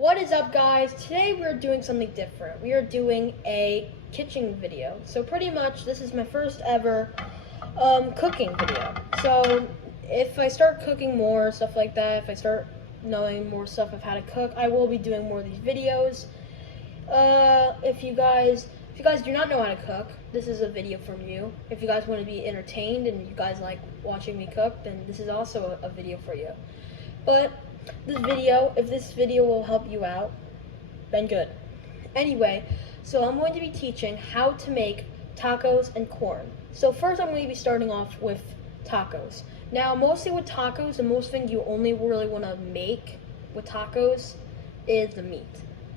What is up, guys? Today we're doing something different. We are doing a kitchen video. So pretty much this is my first ever cooking video. So if I start cooking more, stuff like that, if I start knowing more stuff of how to cook, I will be doing more of these videos. If you guys do not know how to cook, this is a video from you. If you guys want to be entertained and you guys like watching me cook, then this is also a video for you. But if this video will help you out, then good. Anyway, so I'm going to be teaching how to make tacos and corn. So first I'm going to be starting off with tacos. Now, mostly with tacos, the most thing you only really want to make with tacos is the meat.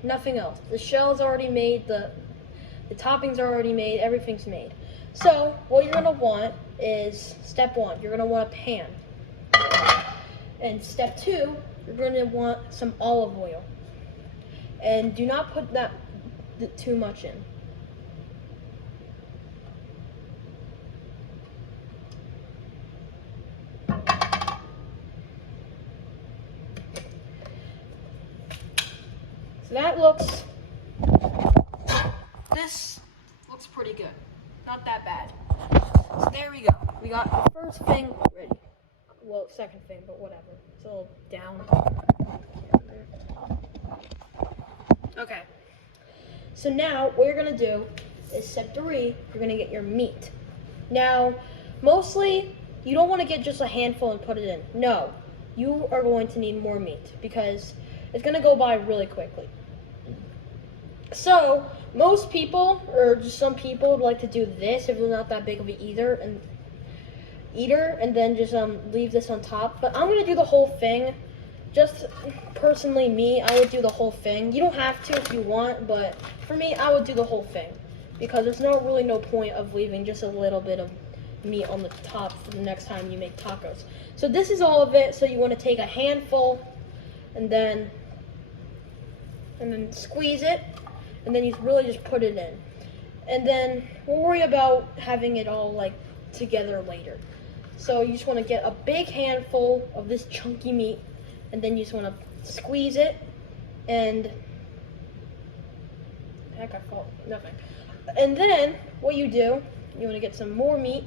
Nothing else. The shell's already made, the toppings are already made, everything's made. So what you're going to want is, step one, you're going to want a pan. And step two, you're going to want some olive oil. And do not put that too much in. So this looks pretty good. Not that bad. So there we go. We got the first thing ready. Well, second thing, but whatever. It's a little down. Okay. So now what you're gonna do is step 3, you're gonna get your meat. Now, mostly you don't want to get just a handful and put it in. No, you are going to need more meat because it's gonna go by really quickly. So most people, or just some people, would like to do this if they're not that big of an eater, and then just leave this on top. But I'm gonna do the whole thing. Just personally, me, I would do the whole thing. You don't have to if you want, but for me, I would do the whole thing because there's really no point of leaving just a little bit of meat on the top for the next time you make tacos. So this is all of it. So you want to take a handful and then squeeze it, and then you really just put it in. And then we'll worry about having it all like together later. So you just want to get a big handful of this chunky meat, and then you just want to squeeze it, and heck, I felt nothing. And then what you do, you want to get some more meat,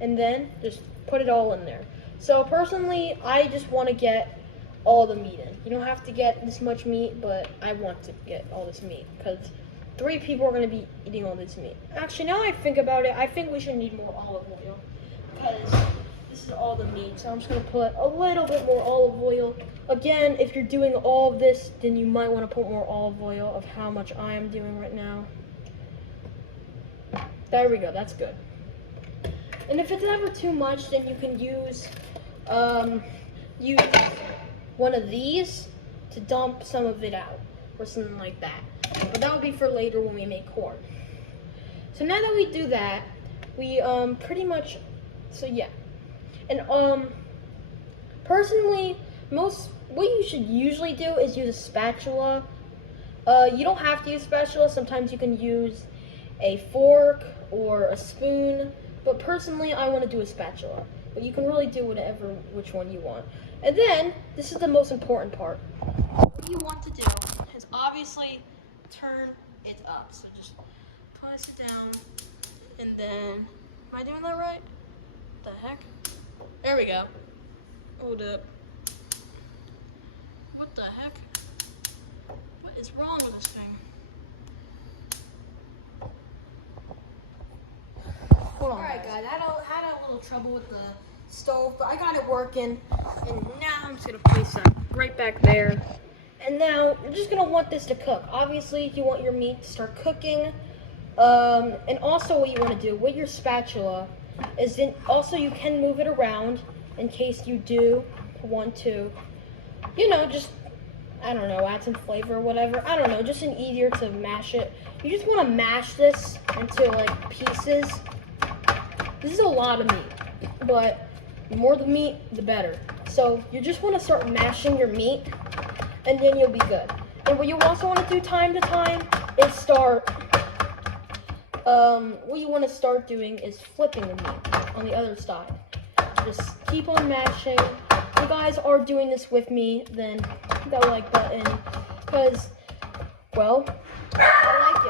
and then just put it all in there. So personally, I just want to get all the meat in. You don't have to get this much meat, but I want to get all this meat because 3 people are going to be eating all this meat. Actually, now I think about it, I think we should need more olive oil because this is all the meat. So I'm just going to put a little bit more olive oil. Again, if you're doing all of this, then you might want to put more olive oil of how much I am doing right now. There we go, that's good. And if it's ever too much, then you can use one of these to dump some of it out or something like that. But that would be for later when we make corn. So now that we do that, we pretty much, so yeah. And personally, what you should usually do is use a spatula. You don't have to use a spatula. Sometimes you can use a fork or a spoon. But personally, I want to do a spatula. But you can really do which one you want. And then, this is the most important part. What you want to do is obviously turn it up. So just place it down, and then, am I doing that right? What the heck? There we go. Hold up. What the heck? What is wrong with this thing? Alright guys, I had a little trouble with the stove, but I got it working, and now I'm just going to place it right back there. And now, you're just going to want this to cook. Obviously, you want your meat to start cooking, and also what you want to do with your spatula is then also you can move it around in case you do want to, just, I don't know, add some flavor or whatever. I don't know, just an easier to mash it. You just want to mash this into like pieces. This is a lot of meat, but the more the meat, the better. So you just want to start mashing your meat, and then you'll be good. And what you also want to do time to time is what you want to start doing is flipping the meat on the other side. Just keep on mashing. If you guys are doing this with me, then that like button, because, well, I like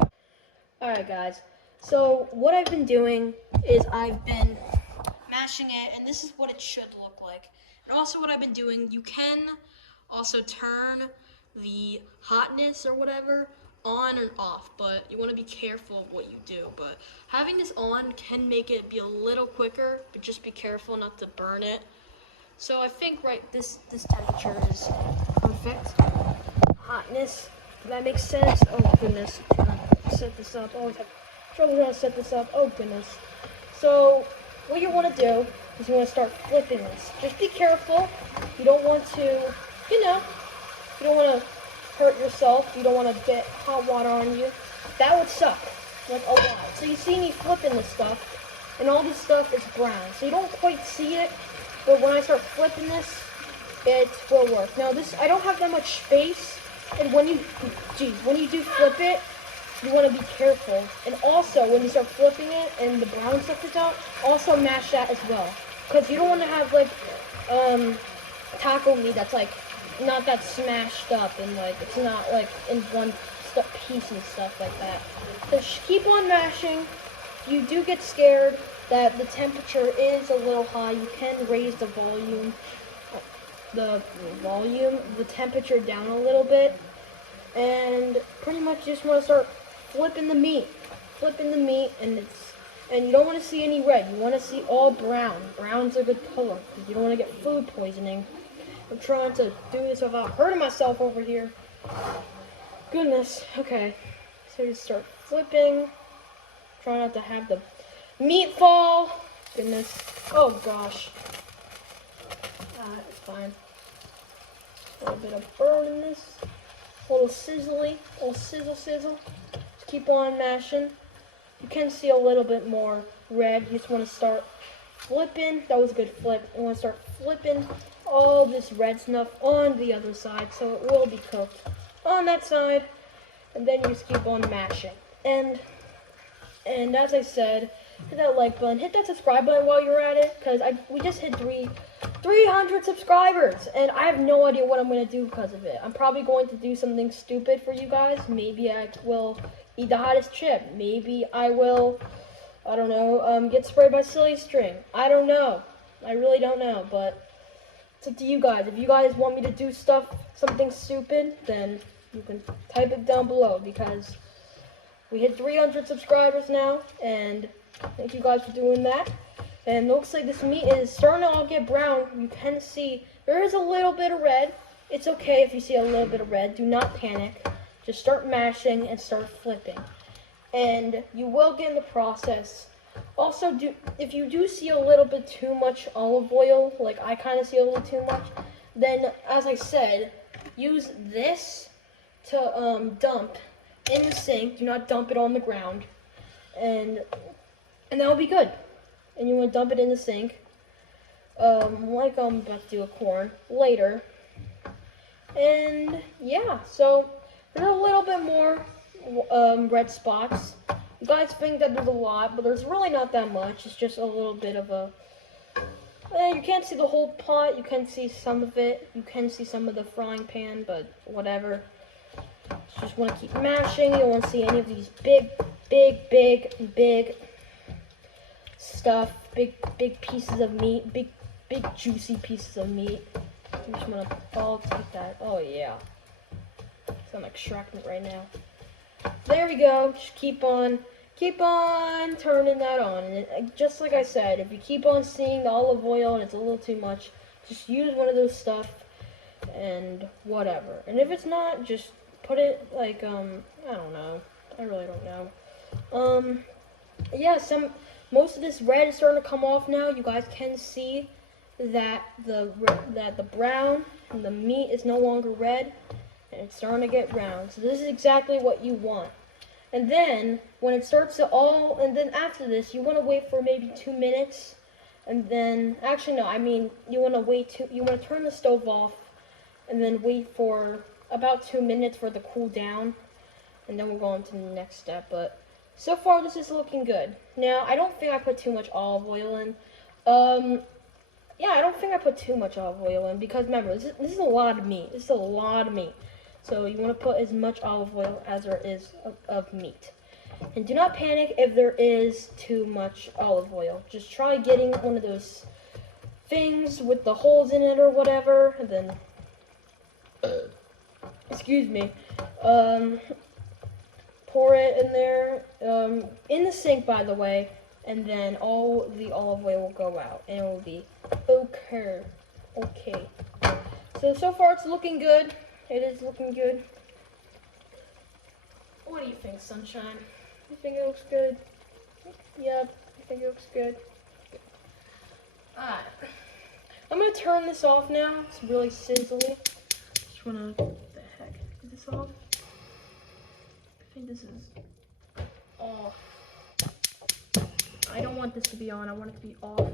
it. Alright guys, so what I've been doing is I've been mashing it, and this is what it should look like. And also what I've been doing, you can also turn the hotness or whatever on and off, but you want to be careful of what you do. But having this on can make it be a little quicker, but just be careful not to burn it. So I think this temperature is perfect. Hotness, if that makes sense. Oh goodness, set this up. Always have trouble trying to set this up. Oh goodness. So what you want to do is you want to start flipping this. Just be careful. You don't want to, you don't want to hurt yourself. You don't want to get hot water on you. That would suck, like a lot. So you see me flipping this stuff, and all this stuff is brown. So you don't quite see it, but when I start flipping this, it will work. Now I don't have that much space, and when you do flip it, you want to be careful. And also, when you start flipping it and the brown stuff is out, also mash that as well. Because you don't want to have, like, taco meat that's, like, not that smashed up and, like, it's not, like, in one piece and stuff like that. So keep on mashing. If you do get scared that the temperature is a little high, you can raise the temperature down a little bit. And pretty much just want to start flipping the meat, and you don't want to see any red. You want to see all brown. Brown's a good color because you don't want to get food poisoning. I'm trying to do this without hurting myself over here. Goodness. Okay, so you start flipping. Try not to have the meat fall. Goodness. Oh gosh. It's fine. A little bit of burn in this. A little sizzly. A little sizzle. Just keep on mashing. You can see a little bit more red. You just want to start flipping. That was a good flip. You want to start flipping all this red stuff on the other side, so it will be cooked on that side. And then you just keep on mashing. And as I said, hit that like button, hit that subscribe button while you're at it, because we just hit 300 subscribers, and I have no idea what I'm going to do because of it. I'm probably going to do something stupid for you guys. Maybe I will eat the hottest chip. Maybe I will, I don't know, get sprayed by silly string. I don't know. I really don't know, but it's up to you guys. If you guys want me to do something stupid, then you can type it down below, because we hit 300 subscribers now, and thank you guys for doing that. And it looks like this meat is starting to all get brown. You can see there is a little bit of red. It's okay if you see a little bit of red. Do not panic. Just start mashing and start flipping. And you will get in the process. Also, if you do see a little bit too much olive oil, like I kind of see a little too much, then, as I said, use this to dump in the sink. Do not dump it on the ground. And that'll be good. And you want to dump it in the sink, like I'm about to do a corn later. And yeah, so there's a little bit more red spots. You guys think that there's a lot, but there's really not that much. It's just a little bit of a, you can't see the whole pot. You can see some of it. You can see some of the frying pan, but whatever. Just want to keep mashing. You don't want to see any of these big stuff, big pieces of meat, big juicy pieces of meat. You just want to all take that. Oh yeah, so I'm extracting it right now. There we go. Just keep on turning that on. And just like I said, if you keep on seeing the olive oil and it's a little too much, just use one of those stuff and whatever. And if it's not, just put it like I don't know. I really don't know. Yeah, most of this red is starting to come off now. You guys can see that the brown and the meat is no longer red, and it's starting to get brown. So this is exactly what you want. And then when it starts to and then after this, you want to wait for maybe 2 minutes, and then actually no, I mean you want to turn the stove off, and then wait for about 2 minutes for it to cool down, and then we'll go on to the next step. But so far, this is looking good. Now, I don't think I put too much olive oil in. Yeah, yeah, I don't think I put too much olive oil in because remember, this is a lot of meat. This is a lot of meat. So you want to put as much olive oil as there is of meat. And do not panic if there is too much olive oil. Just try getting one of those things with the holes in it or whatever, and then, excuse me, pour it in there, in the sink, by the way, and then all the olive oil will go out, and it will be okay. Okay. So far it's looking good. It is looking good. What do you think, Sunshine? You think it looks good? Yep, I think it looks good. Alright. I'm gonna turn this off now. It's really sizzly. Just wanna, what the heck? Get this off. I think this is off. I don't want this to be on. I want it to be off.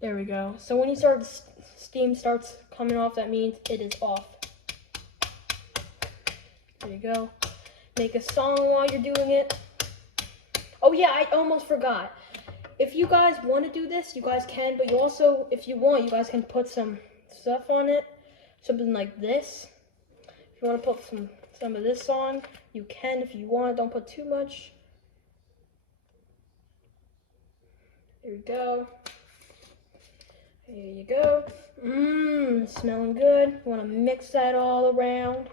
There we go. So when you start, steam starts coming off, that means it is off. There you go. Make a song while you're doing it. Oh yeah, I almost forgot. If you guys want to do this, you guys can, but you also, if you want, you guys can put some stuff on it. Something like this. If you want to put some of this on, you can if you want. Don't put too much. There you go. There you go. Smelling good. You want to mix that all around.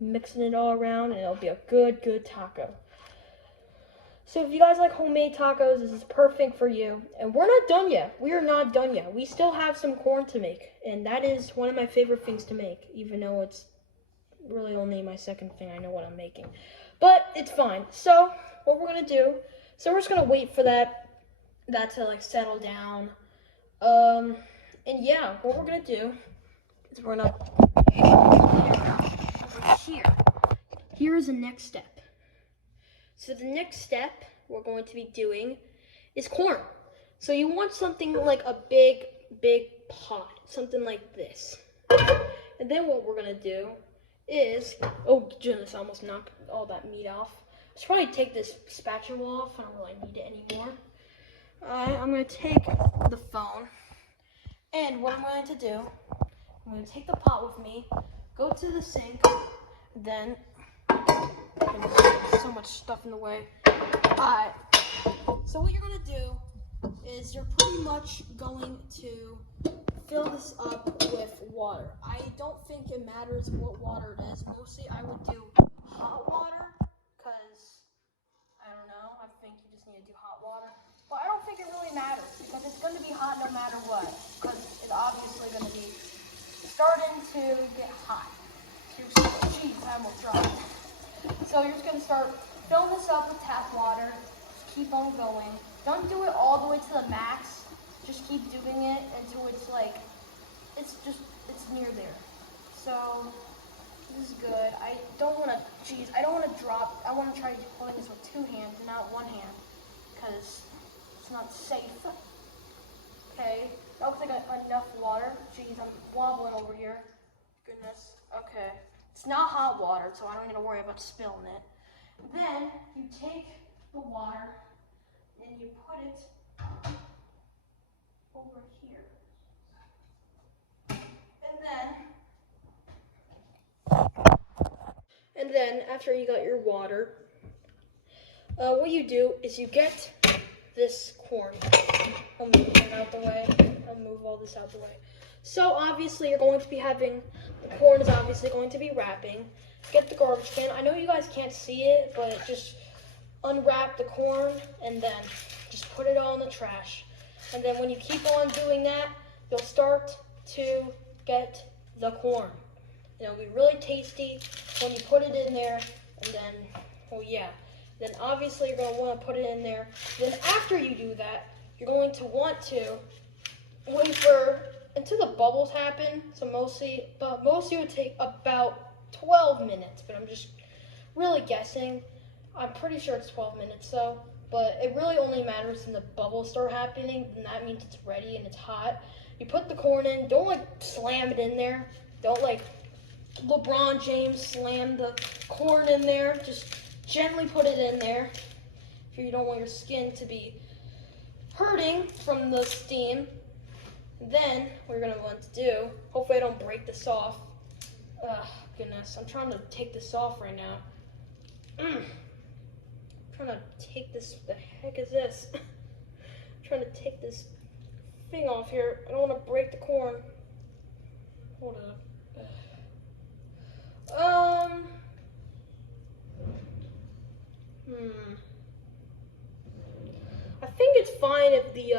Mixing it all around, and it'll be a good taco. So if you guys like homemade tacos, this is perfect for you. And we're not done yet. We are not done yet. We still have some corn to make, and that is one of my favorite things to make, even though it's really only my second thing I know what I'm making. But it's fine. So what we're gonna do, so we're just gonna wait for that to like settle down. And yeah, what we're gonna do is we're gonna here is the next step. So the next step we're going to be doing is corn. So you want something like a big pot, something like this. And then what we're gonna do is, oh goodness, I almost knocked all that meat off. I should probably take this spatula off. I don't really need it anymore. I'm gonna take the phone, and what I'm going to do, I'm gonna take the pot with me, go to the sink, then so much stuff in the way. Alright, so what you're gonna do is you're pretty much going to fill this up with water. I don't think it matters what water it is. Mostly I would do hot water, because I don't know, I think you just need to do hot water. But I don't think it really matters, because it's going to be hot no matter what, because it's obviously going to be starting to get hot. Jeez, I almost dropped it. So you're just going to start filling this up with tap water. Just keep on going. Don't do it all the way to the max. Just keep doing it until it's like, it's near there. So this is good. I don't want to drop. I want to try holding this with 2 hands and not 1 hand, because it's not safe. Okay, that looks like enough water. Jeez, I'm wobbling over here. Goodness. Okay, it's not hot water, so I don't need to worry about spilling it. Then you take the water and you put it over here. And then after you got your water, what you do is you get this corn. I'll move that out the way. I'll move all this out the way. So obviously you're going to be having, the corn is obviously going to be wrapping. Get the garbage can. I know you guys can't see it, but just unwrap the corn and then just put it all in the trash. And then when you keep on doing that, you'll start to get the corn. It'll be really tasty when you put it in there, and then, oh yeah, then obviously you're going to want to put it in there. Then after you do that, you're going to want to wait for until the bubbles happen. So mostly would take about 12 minutes, but I'm just really guessing. I'm pretty sure it's 12 minutes though, but it really only matters when the bubbles start happening, and that means it's ready and it's hot. You put the corn in, don't like slam it in there. Don't like LeBron James slam the corn in there. Just gently put it in there if you don't want your skin to be hurting from the steam. Then what we're gonna want to do, hopefully I don't break this off. Ugh, goodness, I'm trying to take this off right now. I'm trying to take this, the heck is this? I'm trying to take this thing off here. I don't want to break the corn. Hold up. I think it's fine if the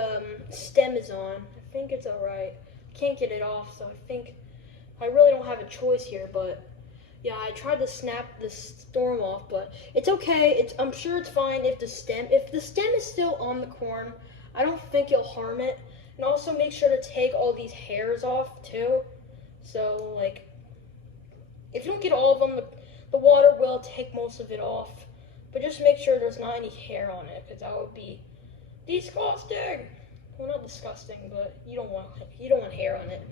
stem is on. I think it's alright. Can't get it off, so I think I really don't have a choice here, but yeah, I tried to snap the storm off, but it's okay. I'm sure it's fine if the stem is still on the corn, I don't think it'll harm it. And also make sure to take all these hairs off too. So like, if you don't get all of them, the water will take most of it off. But just make sure there's not any hair on it, because that would be disgusting. Well, not disgusting, but you don't want hair on it.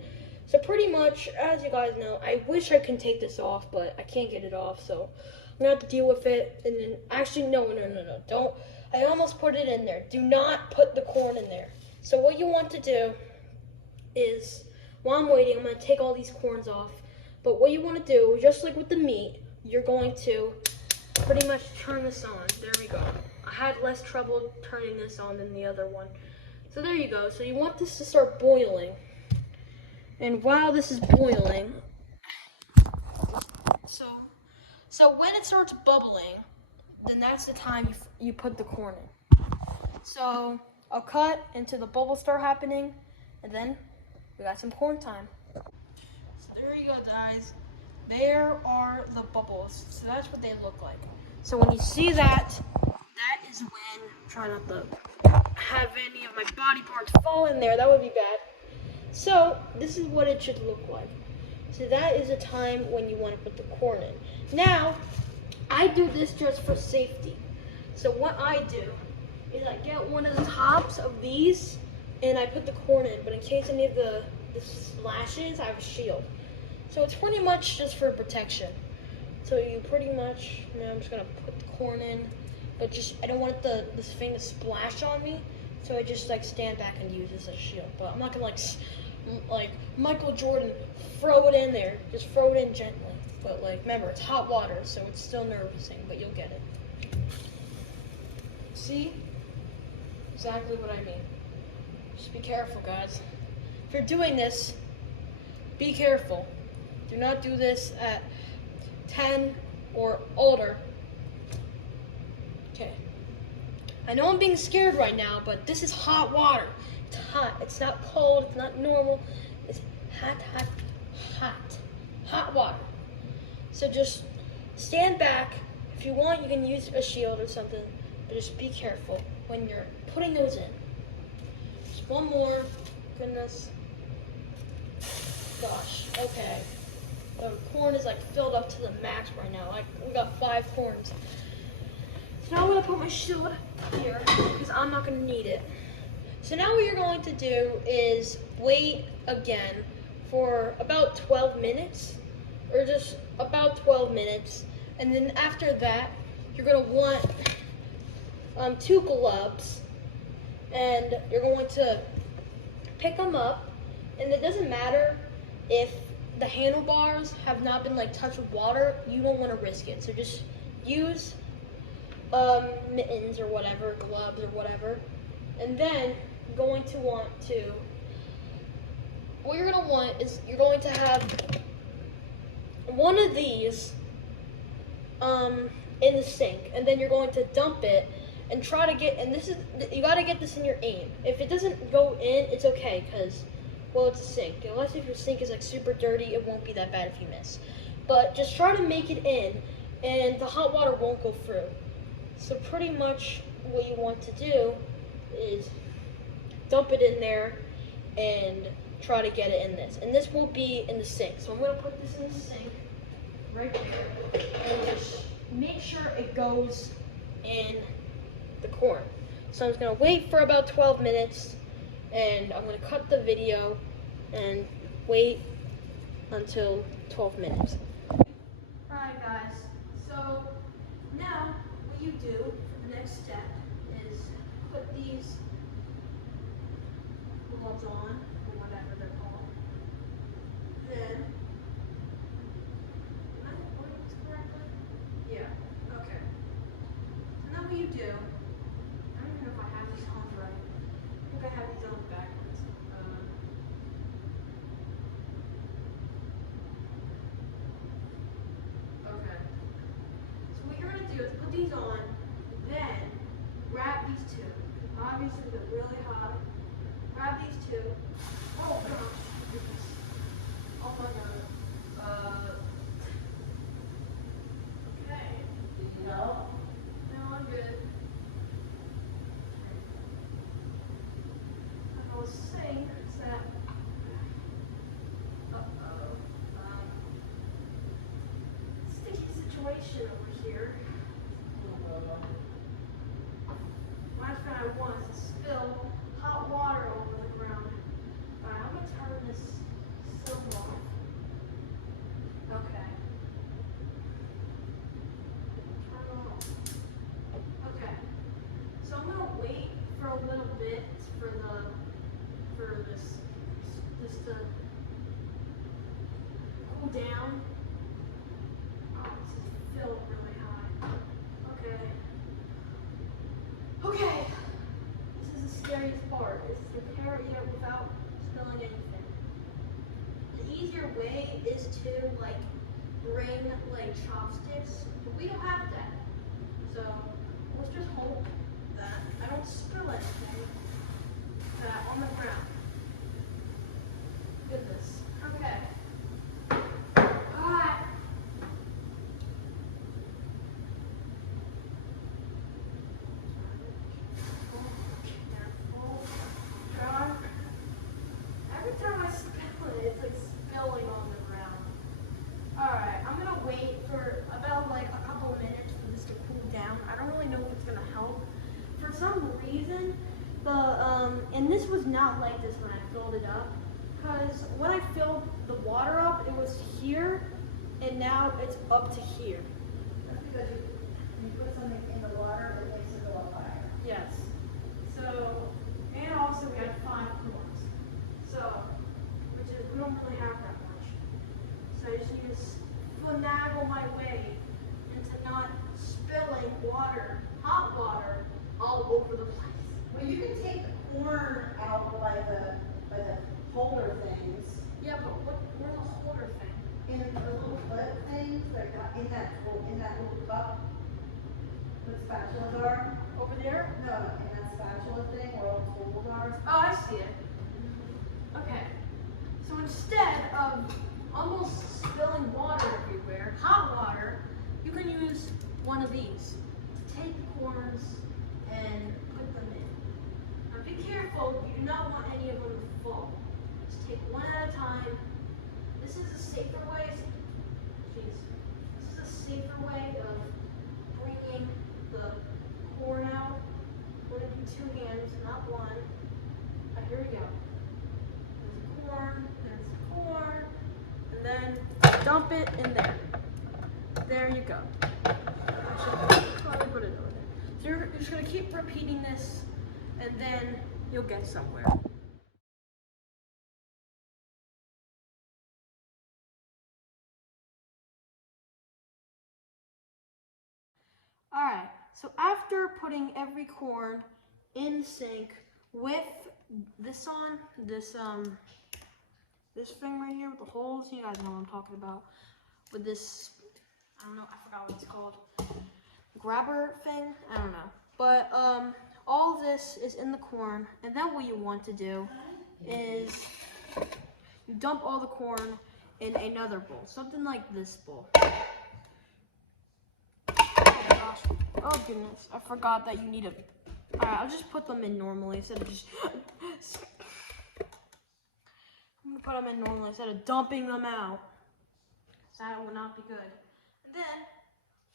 So pretty much, as you guys know, I wish I could take this off, but I can't get it off, so I'm gonna have to deal with it. And then, actually, no, don't. I almost put it in there. Do not put the corn in there. So what you want to do is, while I'm waiting, I'm gonna take all these corns off. But what you want to do, just like with the meat, you're going to pretty much turn this on. There we go. I had less trouble turning this on than the other one. So there you go. So you want this to start boiling. And while this is boiling, so when it starts bubbling, then that's the time you put the corn in. So I'll cut until the bubbles start happening, and then we got some corn time. So there you go, guys. There are the bubbles. So that's what they look like. So when you see that, that is when, try not to have any of my body parts fall in there. That would be bad. So this is what it should look like. So that is a time when you want to put the corn in. Now, I do this just for safety. So what I do is I get one of the tops of these and I put the corn in. But in case any of the splashes, I have a shield. So it's pretty much just for protection. So you pretty much, I'm just gonna put the corn in, but just, I don't want this thing to splash on me. So I just like stand back and use this as a shield. But I'm not gonna like Michael Jordan, throw it in there. Just throw it in gently. But like, remember, it's hot water, so it's still nervousing, but you'll get it. See? Exactly what I mean. Just be careful, guys. If you're doing this, be careful. Do not do this at 10 or older. Okay. I know I'm being scared right now, but this is hot water. It's hot. It's not cold. It's not normal. It's hot water. So just stand back. If you want, you can use a shield or something, but just be careful when you're putting those in. Just one more. Goodness. Gosh. Okay. The corn is like filled up to the max right now. Like, we got 5 corns. So now I'm gonna put my shield here because I'm not gonna need it. So now what you're going to do is wait again for about 12 minutes, or just about 12 minutes. And then after that, you're gonna want 2 gloves, and you're going to pick them up. And it doesn't matter if the handlebars have not been like touched with water. You don't want to risk it. So just use mittens or whatever, gloves or whatever. And then you're going to want to, what you're going to want is you're going to have one of these in the sink, and then you're going to dump it and try to get, and this is, you got to get this in your aim. If it doesn't go in, it's okay, because, well, it's a sink. Unless if your sink is like super dirty, it won't be that bad if you miss. But just try to make it in, and the hot water won't go through. So pretty much what you want to do is dump it in there and try to get it in this. And this will be in the sink. So I'm going to put this in the sink right here, and just make sure it goes in the corn. So I'm just going to wait for about 12 minutes, and I'm going to cut the video and wait until 12 minutes. Alright guys, so now what you do for the next step is put these gloves on, or whatever. then, am I wording this correctly? Yeah, okay. And then what you do, I don't even know if I have these on right. I think I have these on backwards. Okay. So what you're going to do is put these on, then grab these two. Obviously they're really hot. Grab these two. Oh gosh. Goodness. Oh my god. Okay. Did you know? No, I'm good. Like I was saying, is that sticky situation over here. Last thing I want is to spill hot water over the ground. Alright, I'm gonna turn this stove off. Okay. Turn off. Okay. So I'm gonna wait for a little bit for this to cool down. Oh, this is filled really high. Okay. Okay. This is the scariest part. Is to prepare it without spilling anything. The easier way is to bring chopsticks, but we don't have that. So let's just hope that I don't spill anything on the ground. Goodness. Okay. Alright. Every time I spill it, it's like spilling on the ground. Alright, I'm gonna wait for about a couple of minutes for this to cool down. I don't really know if it's gonna help. For some reason, and this was not like this when I filled it up, because when I filled the water up, it was here, and now it's up to here. That's because you put something in the water, it makes it go up higher. Yes. So, and also we had 5 corns. So, we don't really have that much. So I just need to finagle my way into not spilling water, hot water, all over the place. Well, you can take the corn out by the holder things, Yeah, but where's the holder thing? in the little clip things that got in that little cup. Where the spatulas are. Over there? No, in that spatula thing where all the tools are. Oh, I see it. Okay. So instead of almost spilling water everywhere, hot water, you can use one of these to take the corns and put them in. Now be careful, you do not want any of them to fall. Just take one at a time. This is a safer way. This is a safer way of bringing the corn out. We're going to do 2 hands, not 1. Here we go. There's corn, and then dump it in there. There you go. Probably put it over there. So you're just gonna keep repeating this, and then you'll get somewhere. Alright, so after putting every corn in sync with this on, this thing right here with the holes, you guys know what I'm talking about, with this, I don't know, I forgot what it's called, grabber thing, I don't know, but all this is in the corn, and then what you want to do is you dump all the corn in another bowl, something like this bowl. Oh goodness, I forgot that you need a... Alright, I'll just put them in normally instead of just... I'm gonna put them in normally instead of dumping them out. That would not be good. And then,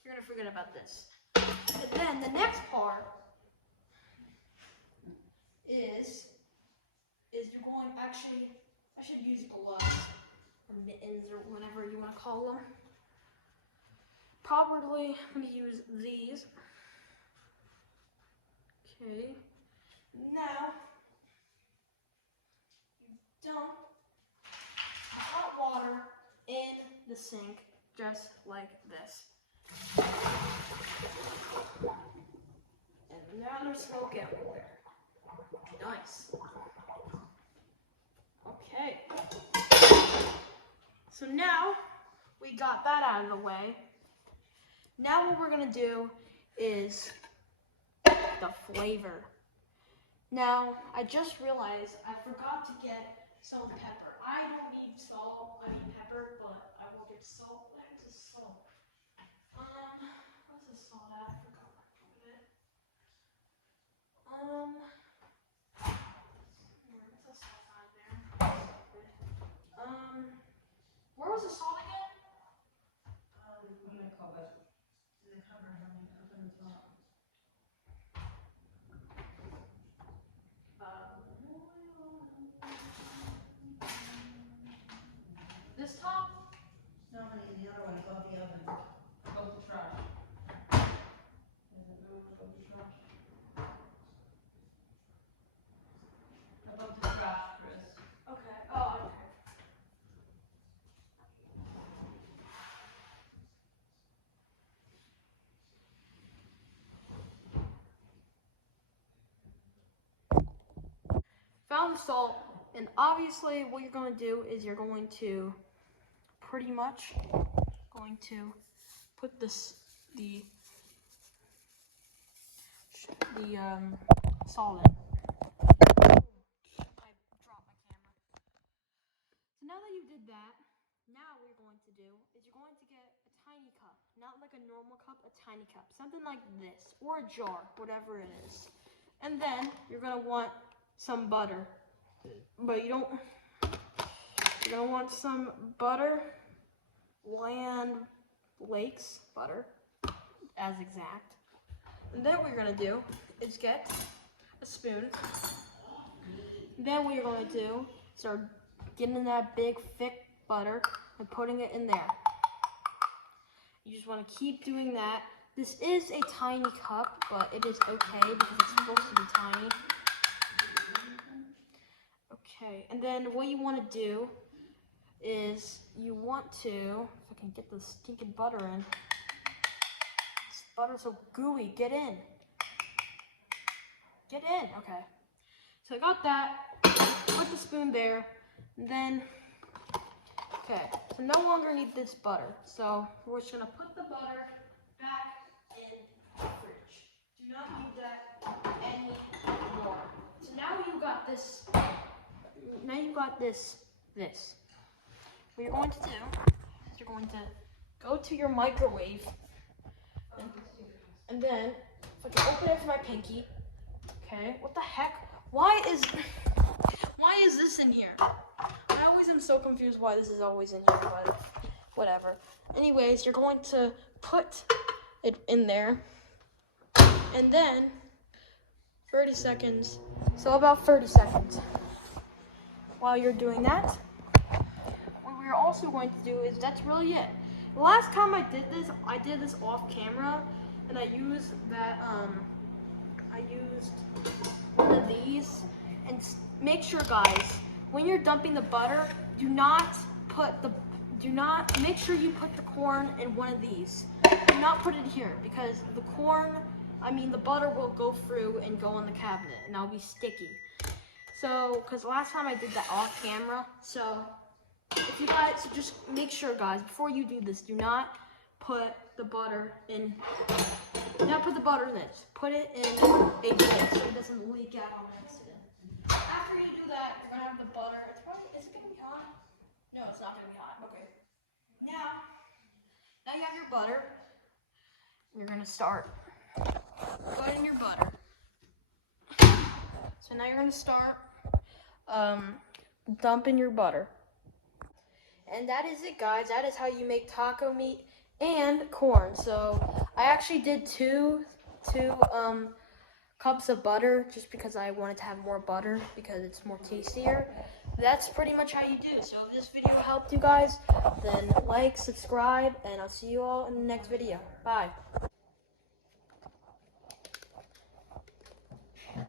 you're gonna forget about this. And then the next part is you're going, actually, I should use gloves or mittens or whatever you want to call them. Probably I'm going to use these. Okay. Now, you dump hot water in the sink, just like this. And now there's smoke everywhere. Nice. Okay. So now we got that out of the way. Now what we're gonna do is the flavor. Now, I just realized I forgot to get some pepper. I don't need pepper, but I will get salt. Where's the salt? Where's the salt at? I forgot where I put it. Where's the salt on there? Where was the salt again? I'm gonna call it in the cupboard, honey, up in the top. This top? No, honey, the other one, above the oven, above the trash. Is it moved above the trash? Above the trash, Chris. Okay. Oh, okay. Found the salt, and obviously what you're going to do is you're going to pretty much put the salt in. I dropped my camera. So now that you did that, now what you're going to do is you're going to get a tiny cup, not like a normal cup, a tiny cup, something like this, or a jar, whatever it is. And then you're going to want some butter, but you're going to want some butter, Land Lakes butter, as exact. And then what you're going to do is get a spoon. Then what you're going to do is start getting that big thick butter and putting it in there. You just want to keep doing that. This is a tiny cup, but it is okay because it's supposed to be tiny. Okay, and then what you want to do is you want to, if I can get the stinking butter in. This butter's so gooey. Get in. Get in. Okay. So I got that. Put the spoon there. And then, okay. So no longer need this butter. So we're just going to put the butter back in the fridge. Do not need that anymore. So now you got this. Now you got this. What you're going to do is you're going to go to your microwave, and then if I can open it for my pinky. Okay, what the heck? Why is this in here? I always am so confused why this is always in here, but whatever. Anyways, you're going to put it in there, and then 30 seconds. So about 30 seconds. While you're doing that, what we're also going to do is that's really it. The last time I did this off camera, and I used that I used one of these. And make sure, guys, when you're dumping the butter, make sure you put the corn in one of these. Do not put it here, because the butter will go through and go on the cabinet, and that'll be sticky. So, because last time I did that off camera, so if you guys, so just make sure, guys, before you do this, do not put the butter in. Do not put the butter in this. Put it in a bowl so it doesn't leak out on accident. After you do that, you're gonna have the butter. Is it gonna be hot? No, it's not gonna be hot. Okay. Now you have your butter. You're gonna start putting your butter. So now you're gonna start dumping your butter. And that is it, guys. That is how you make taco meat and corn. So I actually did two cups of butter just because I wanted to have more butter because it's more tastier. That's pretty much how you do. So if this video helped you guys, then like, subscribe, and I'll see you all in the next video. Bye.